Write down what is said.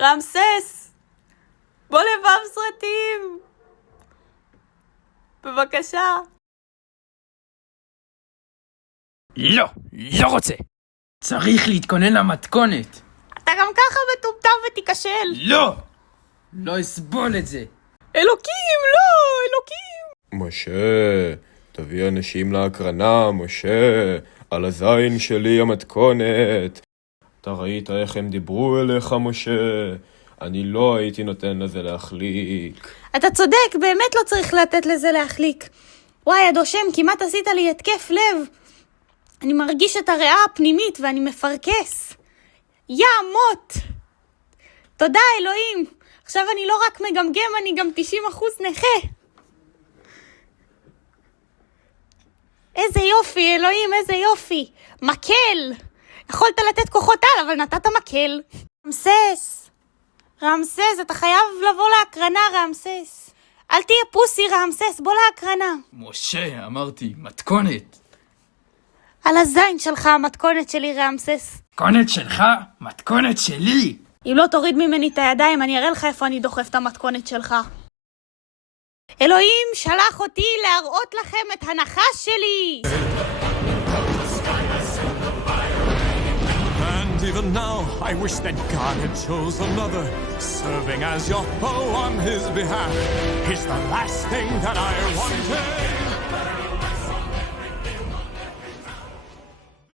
רמסס! בוא לבב סרטים! בבקשה. לא, לא רוצה. צריך להתכונן למתכונת. אתה גם ככה מטומטם ותיכשל. לא! לא אסבול את זה. אלוקים, לא, אלוקים. משה, תביא אנשים להקרנה, משה. על הזין שלי המתכונת. אתה ראית איך הם דיברו אליך, משה? אני לא הייתי נותן לזה להחליק. אתה צודק, באמת לא צריך לתת לזה להחליק. וואי, הדושם, כמעט עשית לי התקף לב. אני מרגיש את הריאה הפנימית ואני מפרקס. יא מות! תודה אלוהים. עכשיו אני לא רק מגמגם, אני גם 90% נכה. איזה יופי, אלוהים, איזה יופי. מקל. יכולת לתת כוחות על, אבל נתת מקל. רמסס. רמסס, אתה חייב לבוא להקרנה, רמסס. אל תהיה פוסי, רמסס, בוא להקרנה. משה, אמרתי, מתכונת. על הזין שלך, המתכונת שלי, רמסס. מתכונת שלך? מתכונת שלי. אם לא תוריד ממני את הידיים, אני אראה לך איפה אני דוחף את המתכונת שלך. אלוהים שלח אותי להראות לכם את הנחש שלי. And even now, I wish that God had chose another, serving as your foe on his behalf. It's the last thing that I wanted.